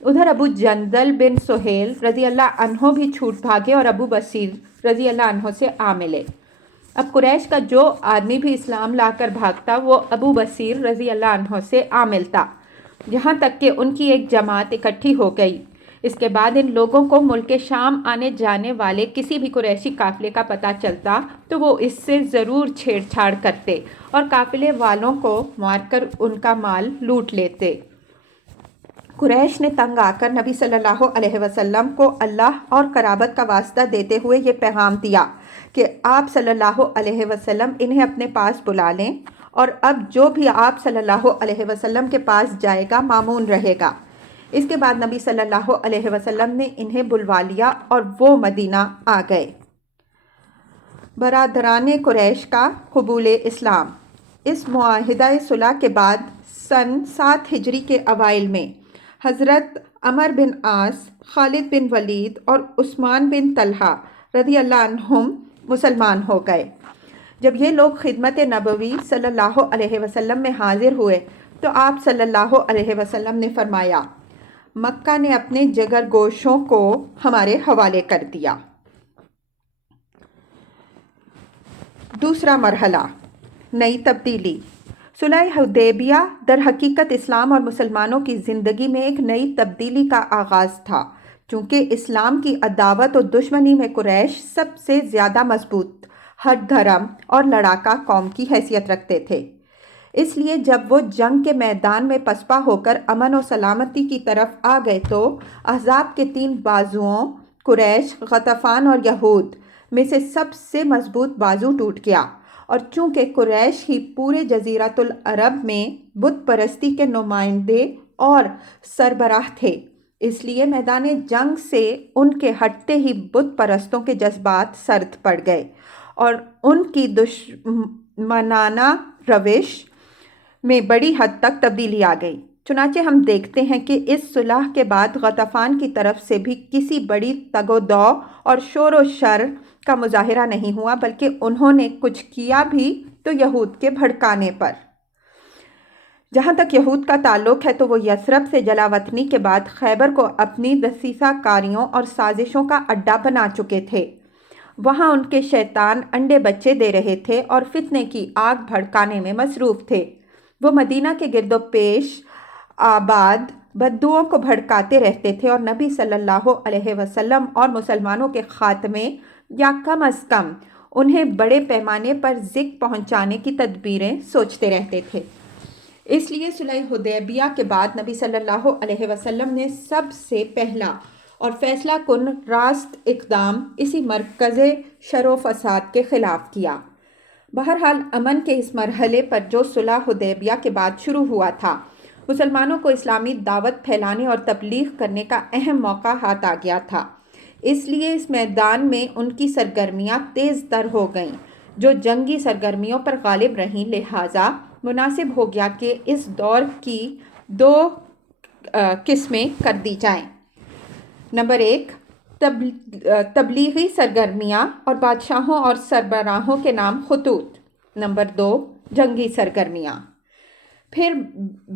ادھر ابو جندل بن سہیل رضی اللہ عنہ بھی چھوٹ بھاگے اور ابو بصیر رضی اللہ عنہ سے آ ملے۔ اب قریش کا جو آدمی بھی اسلام لا کر بھاگتا وہ ابو بصیر رضی اللہ عنہ سے آ ملتا، یہاں تک کہ ان کی ایک جماعت اکٹھی ہو گئی۔ اس کے بعد ان لوگوں کو ملک شام آنے جانے والے کسی بھی قریشی قافلے کا پتہ چلتا تو وہ اس سے ضرور چھیڑ چھاڑ کرتے اور قافلے والوں کو مار کر ان کا مال لوٹ لیتے۔ قریش نے تنگ آ کر نبی صلی اللہ علیہ وسلم کو اللہ اور قرابت کا واسطہ دیتے ہوئے یہ پیغام دیا کہ آپ صلی اللہ علیہ وسلم انہیں اپنے پاس بلا لیں اور اب جو بھی آپ صلی اللہ علیہ وسلم کے پاس جائے گا مامون رہے گا۔ اس کے بعد نبی صلی اللہ علیہ وسلم نے انہیں بلوا لیا اور وہ مدینہ آ گئے۔ برادران قریش کا قبول اسلام۔ اس معاہدہ صلح کے بعد سن 7 ہجری کے اوائل میں حضرت عمر بن عاص، خالد بن ولید اور عثمان بن طلحہ رضی اللہ عنہم مسلمان ہو گئے۔ جب یہ لوگ خدمت نبوی صلی اللہ علیہ وسلم میں حاضر ہوئے تو آپ صلی اللہ علیہ وسلم نے فرمایا، مکہ نے اپنے جگر گوشوں کو ہمارے حوالے کر دیا۔ دوسرا مرحلہ، نئی تبدیلی۔ صلح حدیبیہ در حقیقت اسلام اور مسلمانوں کی زندگی میں ایک نئی تبدیلی کا آغاز تھا، چونکہ اسلام کی عداوت و دشمنی میں قریش سب سے زیادہ مضبوط، ہر دھرم اور لڑاکا قوم کی حیثیت رکھتے تھے۔ اس لیے جب وہ جنگ کے میدان میں پسپا ہو کر امن و سلامتی کی طرف آ گئے تو احزاب کے 3 بازوؤں قریش، غطفان اور یہود میں سے سب سے مضبوط بازو ٹوٹ گیا، اور چونکہ قریش ہی پورے جزیرۃ العرب میں بت پرستی کے نمائندے اور سربراہ تھے، اس لیے میدان جنگ سے ان کے ہٹتے ہی بت پرستوں کے جذبات سرد پڑ گئے اور ان کی دشمنانہ روش میں بڑی حد تک تبدیلی آ گئی۔ چنانچہ ہم دیکھتے ہیں کہ اس صلح کے بعد غطفان کی طرف سے بھی کسی بڑی تگ و دو اور شور و شر کا مظاہرہ نہیں ہوا، بلکہ انہوں نے کچھ کیا بھی تو یہود کے بھڑکانے پر۔ جہاں تک یہود کا تعلق ہے تو وہ یثرب سے جلا وطنی کے بعد خیبر کو اپنی دسیسہ کاریوں اور سازشوں کا اڈا بنا چکے تھے۔ وہاں ان کے شیطان انڈے بچے دے رہے تھے اور فتنے کی آگ بھڑکانے میں مصروف تھے۔ وہ مدینہ کے گرد و پیش آباد بددعاؤں کو بھڑکاتے رہتے تھے اور نبی صلی اللہ علیہ وسلم اور مسلمانوں کے خاتمے یا کم از کم انہیں بڑے پیمانے پر ذکر پہنچانے کی تدبیریں سوچتے رہتے تھے۔ اس لیے صلح حدیبیہ کے بعد نبی صلی اللہ علیہ وسلم نے سب سے پہلا اور فیصلہ کن راست اقدام اسی مرکز شر و فساد کے خلاف کیا۔ بہرحال امن کے اس مرحلے پر جو صلح حدیبیہ کے بعد شروع ہوا تھا، مسلمانوں کو اسلامی دعوت پھیلانے اور تبلیغ کرنے کا اہم موقع ہاتھ آ گیا تھا۔ اس لیے اس میدان میں ان کی سرگرمیاں تیز تر ہو گئیں، جو جنگی سرگرمیوں پر غالب رہیں۔ لہٰذا مناسب ہو گیا کہ اس دور کی دو قسمیں کر دی جائیں۔ نمبر 1، تبلیغی سرگرمیاں اور بادشاہوں اور سربراہوں کے نام خطوط۔ نمبر 2، جنگی سرگرمیاں۔ پھر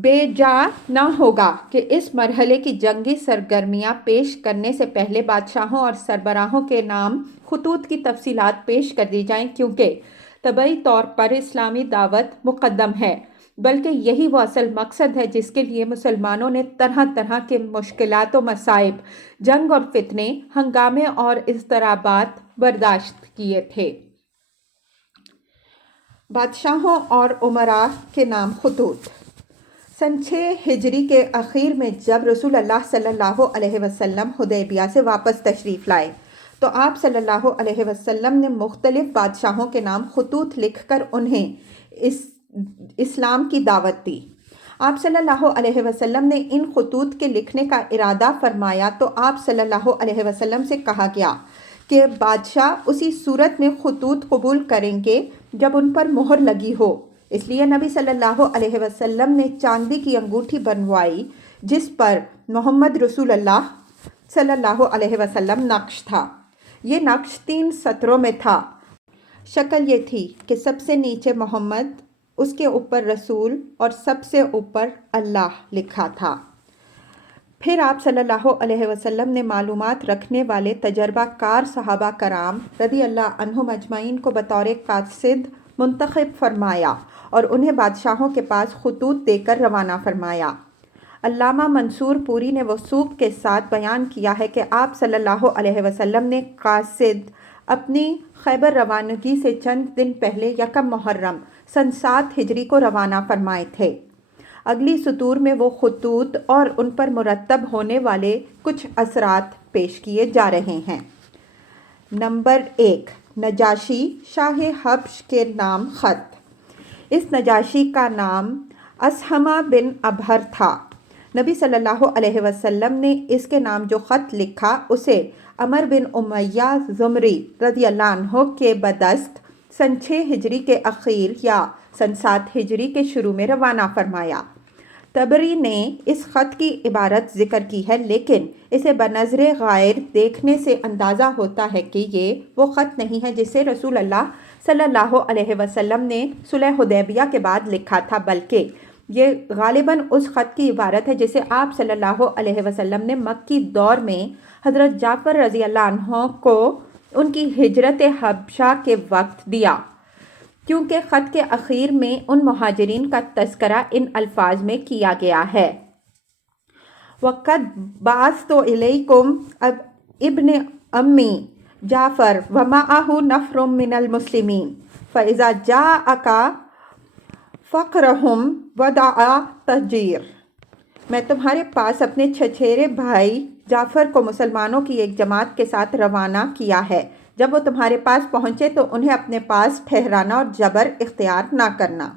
بے جا نہ ہوگا کہ اس مرحلے کی جنگی سرگرمیاں پیش کرنے سے پہلے بادشاہوں اور سربراہوں کے نام خطوط کی تفصیلات پیش کر دی جائیں، کیونکہ طبعی طور پر اسلامی دعوت مقدم ہے، بلکہ یہی وہ اصل مقصد ہے جس کے لیے مسلمانوں نے طرح طرح کے مشکلات و مصائب، جنگ اور فتنے، ہنگامے اور اضطرابات برداشت کیے تھے۔ بادشاہوں اور امراء کے نام خطوط۔ سن 6 ہجری کے اخیر میں جب رسول اللہ صلی اللہ علیہ وسلم حدیبیہ سے واپس تشریف لائے تو آپ صلی اللہ علیہ وسلم نے مختلف بادشاہوں کے نام خطوط لکھ کر انہیں اسلام کی دعوت دی۔ آپ صلی اللہ علیہ وسلم نے ان خطوط کے لکھنے کا ارادہ فرمایا تو آپ صلی اللہ علیہ وسلم سے کہا گیا کہ بادشاہ اسی صورت میں خطوط قبول کریں گے جب ان پر مہر لگی ہو۔ اس لیے نبی صلی اللہ علیہ وسلم نے چاندی کی انگوٹھی بنوائی جس پر محمد رسول اللہ صلی اللہ علیہ وسلم نقش تھا۔ یہ نقش 3 سطروں میں تھا۔ شکل یہ تھی کہ سب سے نیچے محمد، اس کے اوپر رسول اور سب سے اوپر اللہ لکھا تھا۔ پھر آپ صلی اللہ علیہ وسلم نے معلومات رکھنے والے تجربہ کار صحابہ کرام رضی اللہ عنہم اجمعین کو بطور قاصد منتخب فرمایا اور انہیں بادشاہوں کے پاس خطوط دے کر روانہ فرمایا۔ علامہ منصور پوری نے وثوق کے ساتھ بیان کیا ہے کہ آپ صلی اللہ علیہ وسلم نے قاصد اپنی خیبر روانگی سے چند دن پہلے یکم محرم سن 7 ہجری کو روانہ فرمائے تھے۔ اگلی سطور میں وہ خطوط اور ان پر مرتب ہونے والے کچھ اثرات پیش کیے جا رہے ہیں۔ نمبر 1، نجاشی شاہ حبش کے نام خط۔ اس نجاشی کا نام اسہمہ بن ابہر تھا۔ نبی صلی اللہ علیہ وسلم نے اس کے نام جو خط لکھا اسے عمر بن امیہ زمری رضی اللہ عنہ کے بدست سن 6 ہجری کے اخیر یا سن 7 ہجری کے شروع میں روانہ فرمایا۔ طبری نے اس خط کی عبارت ذکر کی ہے، لیکن اسے بنظر غائر دیکھنے سے اندازہ ہوتا ہے کہ یہ وہ خط نہیں ہے جسے رسول اللہ صلی اللہ علیہ وسلم نے صلح حدیبیہ کے بعد لکھا تھا، بلکہ یہ غالباً اس خط کی عبارت ہے جسے آپ صلی اللہ علیہ وسلم نے مکی دور میں حضرت جعفر رضی اللہ عنہ کو ان کی ہجرت حبشہ کے وقت دیا، کیونکہ خط کے اخیر میں ان مہاجرین کا تذکرہ ان الفاظ میں کیا گیا ہے۔ وَقَدْ بَعَثْتُ إِلَيْكُمْ ابن امی جعفر وَمَعَهُ نَفْرٌ مِّنَ الْمُسْلِمِينَ فَإِذَا جَاءَكَ فَقْرَهُمْ وَدَعَا تَجِيرٌ۔ میں تمہارے پاس اپنے چچیرے بھائی جعفر کو مسلمانوں کی ایک جماعت کے ساتھ روانہ کیا ہے۔ جب وہ تمہارے پاس پہنچے تو انہیں اپنے پاس ٹھہرانا اور جبر اختیار نہ کرنا۔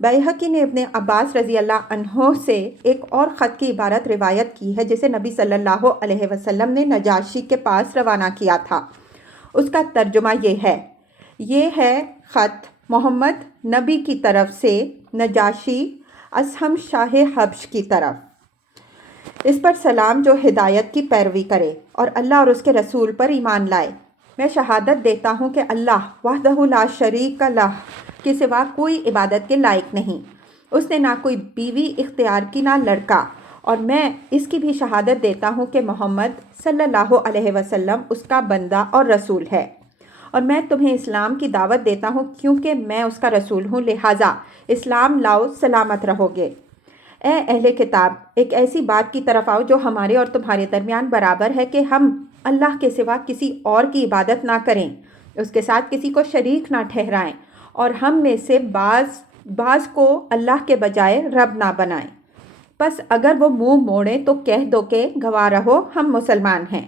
بیہقی نے ابن عباس رضی اللہ عنہ سے ایک اور خط کی عبارت روایت کی ہے جسے نبی صلی اللہ علیہ وسلم نے نجاشی کے پاس روانہ کیا تھا۔ اس کا ترجمہ یہ ہے خط محمد نبی کی طرف سے نجاشی اسہم شاہ حبش کی طرف، اس پر سلام جو ہدایت کی پیروی کرے اور اللہ اور اس کے رسول پر ایمان لائے۔ میں شہادت دیتا ہوں کہ اللہ وحدہ لا شریک لہ کے سوا کوئی عبادت کے لائق نہیں، اس نے نہ کوئی بیوی اختیار کی نہ لڑکا، اور میں اس کی بھی شہادت دیتا ہوں کہ محمد صلی اللہ علیہ وسلم اس کا بندہ اور رسول ہے، اور میں تمہیں اسلام کی دعوت دیتا ہوں کیونکہ میں اس کا رسول ہوں، لہٰذا اسلام لاؤ سلامت رہو گے۔ اے اہل کتاب، ایک ایسی بات کی طرف آؤ جو ہمارے اور تمہارے درمیان برابر ہے کہ ہم اللہ کے سوا کسی اور کی عبادت نہ کریں، اس کے ساتھ کسی کو شریک نہ ٹھہرائیں، اور ہم میں سے بعض کو اللہ کے بجائے رب نہ بنائیں۔ پس اگر وہ منہ موڑیں تو کہہ دو کہ گواہ رہو، ہم مسلمان ہیں۔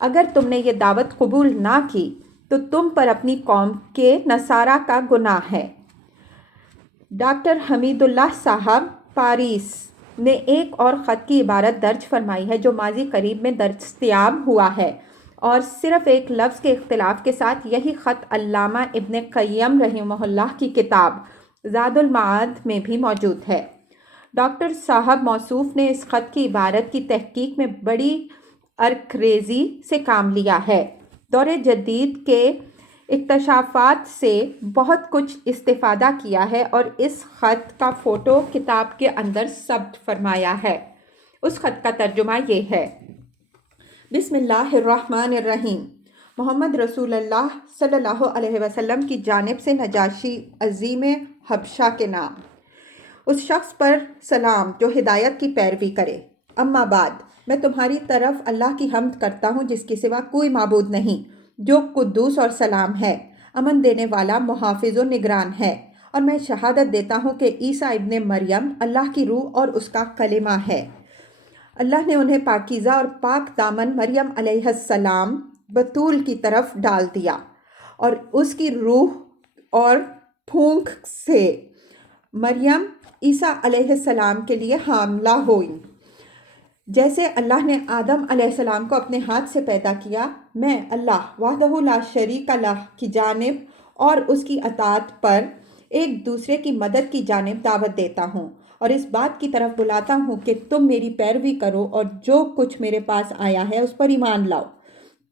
اگر تم نے یہ دعوت قبول نہ کی تو تم پر اپنی قوم کے نصارہ کا گناہ ہے۔ ڈاکٹر حمید اللہ صاحب پاریس نے ایک اور خط کی عبارت درج فرمائی ہے جو ماضی قریب میں دستیاب ہوا ہے، اور صرف ایک لفظ کے اختلاف کے ساتھ یہی خط علامہ ابن قیم رحمہ اللہ کی کتاب زاد المعاد میں بھی موجود ہے۔ ڈاکٹر صاحب موصوف نے اس خط کی عبارت کی تحقیق میں بڑی عرقریزی سے کام لیا ہے۔ دور جدید کے اکتشافات سے بہت کچھ استفادہ کیا ہے اور اس خط کا فوٹو کتاب کے اندر ثبت فرمایا ہے۔ اس خط کا ترجمہ یہ ہے: بسم اللہ الرحمن الرحیم۔ محمد رسول اللہ صلی اللہ علیہ وسلم کی جانب سے نجاشی عظیم حبشہ کے نام، اس شخص پر سلام جو ہدایت کی پیروی کرے۔ اما بعد، میں تمہاری طرف اللہ کی حمد کرتا ہوں جس کے سوا کوئی معبود نہیں، جو قدوس اور سلام ہے، امن دینے والا، محافظ و نگران ہے، اور میں شہادت دیتا ہوں کہ عیسیٰ ابن مریم اللہ کی روح اور اس کا کلمہ ہے۔ اللہ نے انہیں پاکیزہ اور پاک دامن مریم علیہ السلام بتول کی طرف ڈال دیا، اور اس کی روح اور پھونک سے مریم عیسیٰ علیہ السلام کے لیے حاملہ ہوئیں۔ جیسے اللہ نے آدم علیہ السلام کو اپنے ہاتھ سے پیدا کیا، میں اللہ وحدہ لا شریک لہ کی جانب اور اس کی اطاعت پر ایک دوسرے کی مدد کی جانب دعوت دیتا ہوں، اور اس بات کی طرف بلاتا ہوں کہ تم میری پیروی کرو اور جو کچھ میرے پاس آیا ہے اس پر ایمان لاؤ،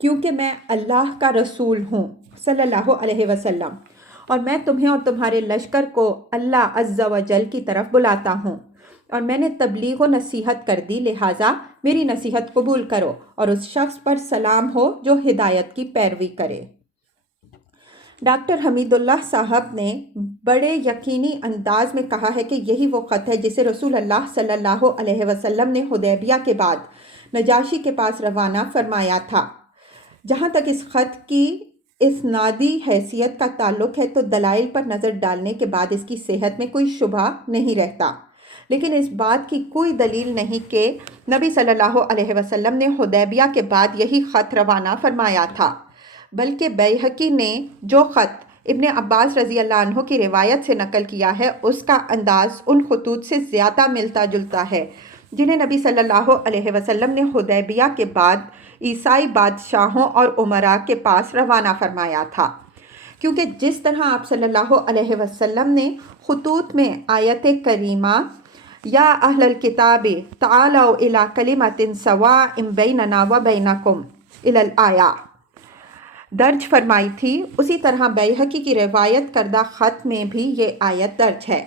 کیونکہ میں اللہ کا رسول ہوں صلی اللہ علیہ وسلم، اور میں تمہیں اور تمہارے لشکر کو اللہ عز و جل کی طرف بلاتا ہوں، اور میں نے تبلیغ و نصیحت کر دی، لہٰذا میری نصیحت قبول کرو، اور اس شخص پر سلام ہو جو ہدایت کی پیروی کرے۔ ڈاکٹر حمید اللہ صاحب نے بڑے یقینی انداز میں کہا ہے کہ یہی وہ خط ہے جسے رسول اللہ صلی اللہ علیہ وسلم نے حدیبیہ کے بعد نجاشی کے پاس روانہ فرمایا تھا۔ جہاں تک اس خط کی اسنادی حیثیت کا تعلق ہے تو دلائل پر نظر ڈالنے کے بعد اس کی صحت میں کوئی شبہ نہیں رہتا، لیکن اس بات کی کوئی دلیل نہیں کہ نبی صلی اللہ علیہ وسلم نے حدیبیہ کے بعد یہی خط روانہ فرمایا تھا، بلکہ بیہقی نے جو خط ابن عباس رضی اللہ عنہ کی روایت سے نقل کیا ہے اس کا انداز ان خطوط سے زیادہ ملتا جلتا ہے جنہیں نبی صلی اللہ علیہ وسلم نے حدیبیہ کے بعد عیسائی بادشاہوں اور امراء کے پاس روانہ فرمایا تھا، کیونکہ جس طرح آپ صلی اللہ علیہ وسلم نے خطوط میں آیت کریمہ یا اہل الکتاب تعالوا الی کلمۃ سواء بیننا و بینکم الی الآیہ درج فرمائی تھی، اسی طرح بیہقی کی روایت کردہ خط میں بھی یہ آیت درج ہے۔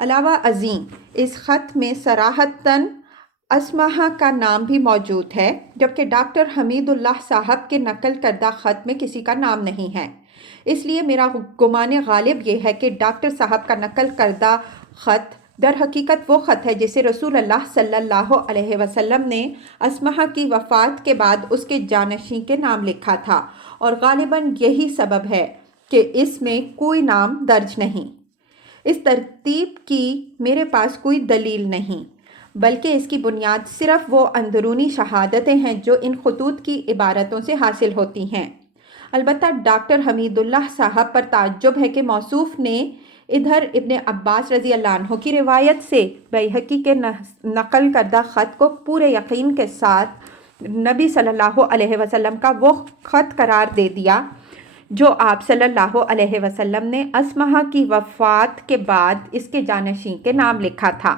علاوہ ازیں اس خط میں صراحتاً اسمہا کا نام بھی موجود ہے، جبکہ ڈاکٹر حمید اللہ صاحب کے نقل کردہ خط میں کسی کا نام نہیں ہے۔ اس لیے میرا گمان غالب یہ ہے کہ ڈاکٹر صاحب کا نقل کردہ خط در حقیقت وہ خط ہے جسے رسول اللہ صلی اللہ علیہ وسلم نے اسمہا کی وفات کے بعد اس کے جانشین کے نام لکھا تھا، اور غالباً یہی سبب ہے کہ اس میں کوئی نام درج نہیں۔ اس ترتیب کی میرے پاس کوئی دلیل نہیں، بلکہ اس کی بنیاد صرف وہ اندرونی شہادتیں ہیں جو ان خطوط کی عبارتوں سے حاصل ہوتی ہیں۔ البتہ ڈاکٹر حمید اللہ صاحب پر تعجب ہے کہ موصوف نے ادھر ابن عباس رضی اللہ عنہ کی روایت سے بیہقی کے نقل کردہ خط کو پورے یقین کے ساتھ نبی صلی اللہ علیہ وسلم کا وہ خط قرار دے دیا جو آپ صلی اللہ علیہ وسلم نے اسمہا کی وفات کے بعد اس کے جانشین کے نام لکھا تھا،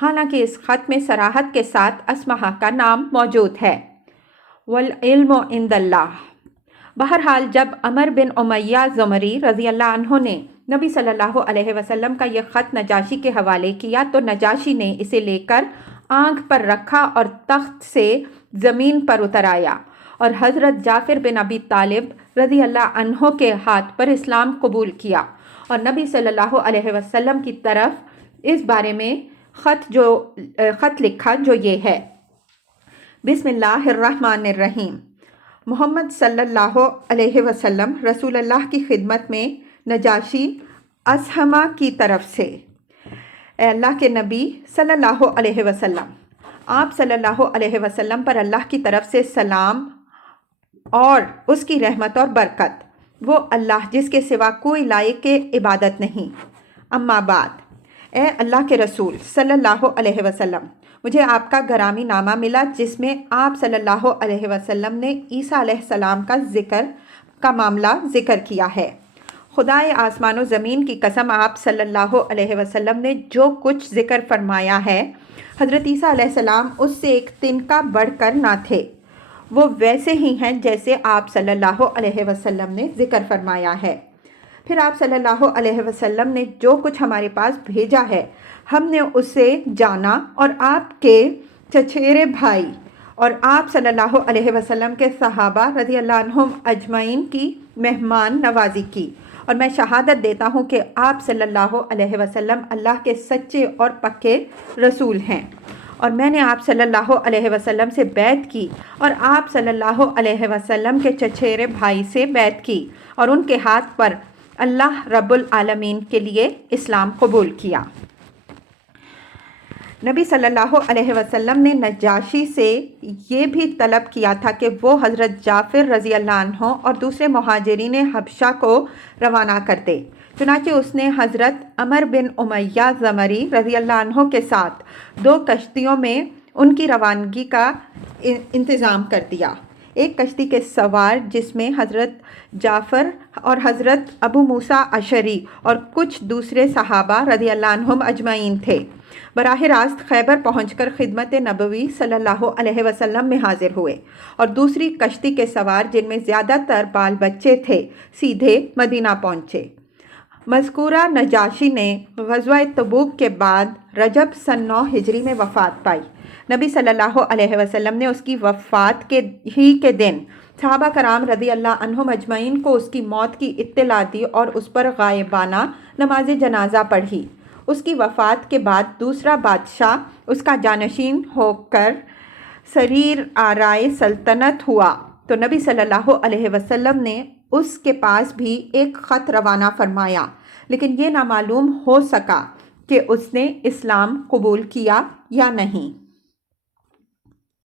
حالانکہ اس خط میں صراحت کے ساتھ اسمہا کا نام موجود ہے۔ والعلم عند اللہ۔ بہرحال جب عمر بن امیہ زمری رضی اللہ عنہ نے نبی صلی اللہ علیہ وسلم کا یہ خط نجاشی کے حوالے کیا تو نجاشی نے اسے لے کر آنکھ پر رکھا اور تخت سے زمین پر اتر آیا، اور حضرت جعفر بن ابی طالب رضی اللہ عنہ کے ہاتھ پر اسلام قبول کیا، اور نبی صلی اللہ علیہ وسلم کی طرف اس بارے میں خط لکھا جو یہ ہے: بسم اللہ الرحمن الرحیم، محمد صلی اللہ علیہ وسلم رسول اللہ کی خدمت میں نجاشی اصحمہ کی طرف سے۔ اے اللہ کے نبی صلی اللہ علیہ وسلم، آپ صلی اللہ علیہ وسلم پر اللہ کی طرف سے سلام اور اس کی رحمت اور برکت۔ وہ اللہ جس کے سوا کوئی لائق عبادت نہیں۔ اما بعد، اے اللہ کے رسول صلی اللہ علیہ وسلم، مجھے آپ کا گرامی نامہ ملا جس میں آپ صلی اللہ علیہ وسلم نے عیسیٰ علیہ السلام کا معاملہ ذکر کیا ہے۔ خدائے آسمان و زمین کی قسم، آپ صلی اللہ علیہ وسلم نے جو کچھ ذکر فرمایا ہے، حضرت عیسیٰ علیہ السلام اس سے ایک تنکا بڑھ کر نہ تھے۔ وہ ویسے ہی ہیں جیسے آپ صلی اللہ علیہ وسلم نے ذکر فرمایا ہے۔ پھر آپ صلی اللہ علیہ وسلم نے جو کچھ ہمارے پاس بھیجا ہے، ہم نے اسے جانا اور آپ کے چچیرے بھائی اور آپ صلی اللہ علیہ وسلم کے صحابہ رضی اللہ عنہم اجمعین کی مہمان نوازی کی، اور میں شہادت دیتا ہوں کہ آپ صلی اللہ علیہ وسلم اللہ کے سچے اور پکے رسول ہیں۔ اور میں نے آپ صلی اللہ علیہ وسلم سے بیعت کی اور آپ صلی اللہ علیہ وسلم کے چچیرے بھائی سے بیعت کی اور ان کے ہاتھ پر اللہ رب العالمین کے لیے اسلام قبول کیا۔ نبی صلی اللہ علیہ وسلم نے نجاشی سے یہ بھی طلب کیا تھا کہ وہ حضرت جعفر رضی اللہ عنہ اور دوسرے مہاجرین حبشہ کو روانہ کر دے۔ چنانچہ اس نے حضرت عمر بن امیہ زمری رضی اللہ عنہ کے ساتھ 2 کشتیوں میں ان کی روانگی کا انتظام کر دیا۔ ایک کشتی کے سوار جس میں حضرت جعفر اور حضرت ابو موسیٰ اشعری اور کچھ دوسرے صحابہ رضی اللہ عنہم اجمعین تھے، براہ راست خیبر پہنچ کر خدمت نبوی صلی اللہ علیہ وسلم میں حاضر ہوئے، اور دوسری کشتی کے سوار جن میں زیادہ تر بال بچے تھے سیدھے مدینہ پہنچے۔ مذکورہ نجاشی نے غزوہ تبوک کے بعد رجب سن 9 ہجری میں وفات پائی۔ نبی صلی اللہ علیہ وسلم نے اس کی وفات کے دن صحابہ کرام رضی اللہ عنہم اجمعین کو اس کی موت کی اطلاع دی اور اس پر غائبانہ نماز جنازہ پڑھی۔ اس کی وفات کے بعد دوسرا بادشاہ اس کا جانشین ہو کر سریر آرائے سلطنت ہوا تو نبی صلی اللہ علیہ وسلم نے اس کے پاس بھی ایک خط روانہ فرمایا، لیکن یہ نامعلوم ہو سکا کہ اس نے اسلام قبول کیا یا نہیں۔